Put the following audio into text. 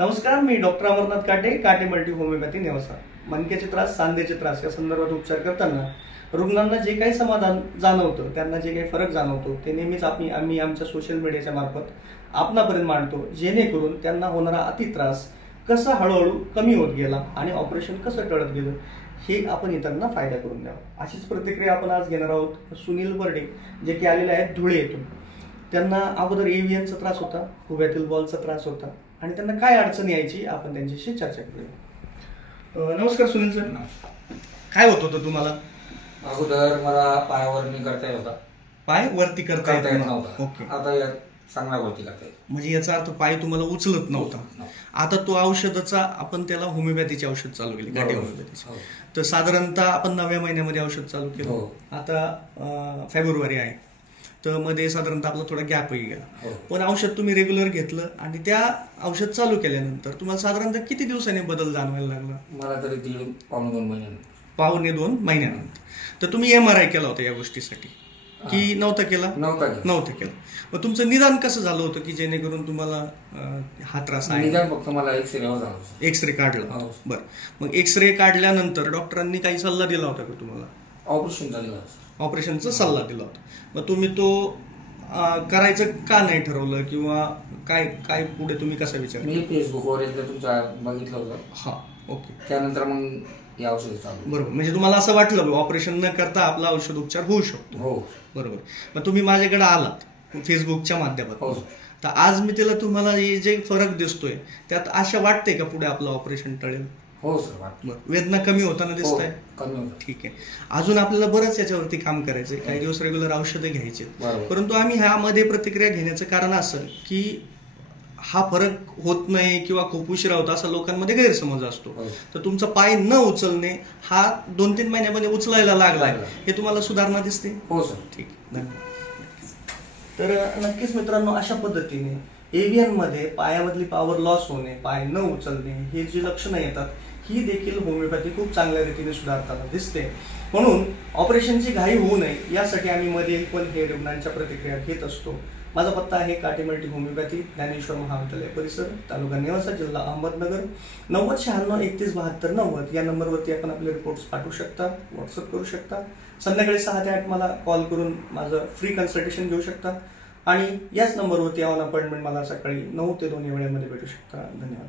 नमस्कार, मी डॉक्टर अमरनाथ काटे, काटे मल्टी होमिओपॅथी नेवासा। मणक्याचे त्रास, सांधेचे त्रास या संदर्भात उपचार करताना रुग्णांना जे काही समाधान जाणवतं, त्यांना जे काही फरक जाणवतो ते नेहमीच आम्ही आमच्या सोशल मीडियाच्या मार्फत आपणापर्यंत मांडतो, जेणेकरून त्यांना होणारा अति त्रास कसा हळूहळू कमी होत गेला आणि ऑपरेशन कसं टळत गेलं हे आपण इतरांना फायदा करून द्यावा। अशीच प्रतिक्रिया आपण आज घेणार आहोत सुनील बर्डे, जे की आलेले आहेत धुळे येथून। त्यांना अगोदर एव्हीएनचा त्रास होता, खुब्यातील बॉलचा त्रास होता आणि त्यांना काय अडचण यायची आपण त्यांच्याशी चर्चा करूया। नमस्कार सुनील सर, काय होत होतं तुम्हाला? अगोदर मला पायावर नाही करता येत होता, पाय वरती करता येत नव्हता। ओके, आता चांगला वरती करता येतो। म्हणजे याचा अर्थ पाय तुम्हाला उचलत नव्हता। आता तो औषधाचा आपण त्याला होमिओपॅथीचे औषध चालू केले, गाठी होमिओपॅथीचे। तर साधारणतः आपण 9व्या महिन्यामध्ये औषध चालू केलं, आता फेब्रुवारी आहे, तर मध्ये साधारणतः आपला थोडा गॅपही गेला। पण औषध तुम्ही रेग्युलर घेतलं आणि त्या औषध चालू केल्यानंतर तुम्हाला साधारणतः किती दिवसांनी बदल जाणवायला लागला? मला तरी 1.5-2 महिन्यानंतर। 1.5-2 महिन्यानंतर। तर तुम्ही MRI केला होता या गोष्टीसाठी की नव्हता केला? नव्हता केला। मग तुमचं निदान कसं झालं होतं की जेणेकरून तुम्हाला हा त्रास आहे? निदान फक्त मला एक्सरे काढला। बरं, मग एक्सरे काढल्यानंतर डॉक्टरांनी काही सल्ला दिला होता का तुम्हाला? ऑपरेशनचा सल्ला दिला होता। मग तुम्ही तो करायचं का नाही ठरवलं किंवा काय काय पुढे तुम्ही कसा विचार? मी फेसबुकवर एकदा तुमचा बघितलं होतं। हा, ओके। त्यानंतर मग या औषध चालू। बरोबर, म्हणजे तुम्हाला असं वाटलं ऑपरेशन न करता आपला औषध उपचार होऊ शकतो? हो, बरोबर। मग तुम्ही माझ्याकडे आलात फेसबुकच्या माध्यमातून, तर आज मी त्याला तुम्हाला जे फरक दिसतोय त्यात आशा वाटते का पुढे आपलं ऑपरेशन टळेल? हो सर, वेदना कमी होताना दिसत आहे? ठीक आहे। अजून आपल्याला बरंच याच्यावरती काम करायचंय, काही दिवस रेग्युलर औषधं घ्यायचे, परंतु आम्ही ह्यामध्ये प्रतिक्रिया घेण्याचं कारण असं की हा फरक होत नाही किंवा खूप उशिरा होता असा लोकांमध्ये गैरसमज असतो। तर तुमचा पाय न उचलणे हा 2-3 महिन्यामध्ये उचलायला लागलाय, हे तुम्हाला सुधारणा दिसते? हो सर, ठीक, धन्यवाद। तर नक्कीच मित्रांनो, अशा पद्धतीने एव्हीएन मध्ये पायामधली पॉवर लॉस होणे, पाय न उचलणे हे जी लक्षणं येतात ही देखील होमिओपॅथी खूप चांगल्या रीतीने सुधारताना दिसते। म्हणून ऑपरेशनची घाई होऊ नये यासाठी आम्ही मध्ये पण हे रुग्णांच्या प्रतिक्रिया घेत असतो। माझा पत्ता आहे काटे मल्टी होमिओपॅथी, ज्ञानेश्वर महाविद्यालय परिसर, तालुका नेवासा, जिल्हा अहमदनगर। 9096-317290 या नंबरवरती आपण आपले रिपोर्ट्स पाठवू शकता, व्हॉट्सअप करू शकता। संध्याकाळी 6 ते 8 मला कॉल करून माझं फ्री कन्सल्टेशन घेऊ शकता आणि याच नंबरवरती ऑन अपॉइंटमेंट मला सकाळी 9 ते 2 या वेळेमध्ये भेटू शकता। धन्यवाद।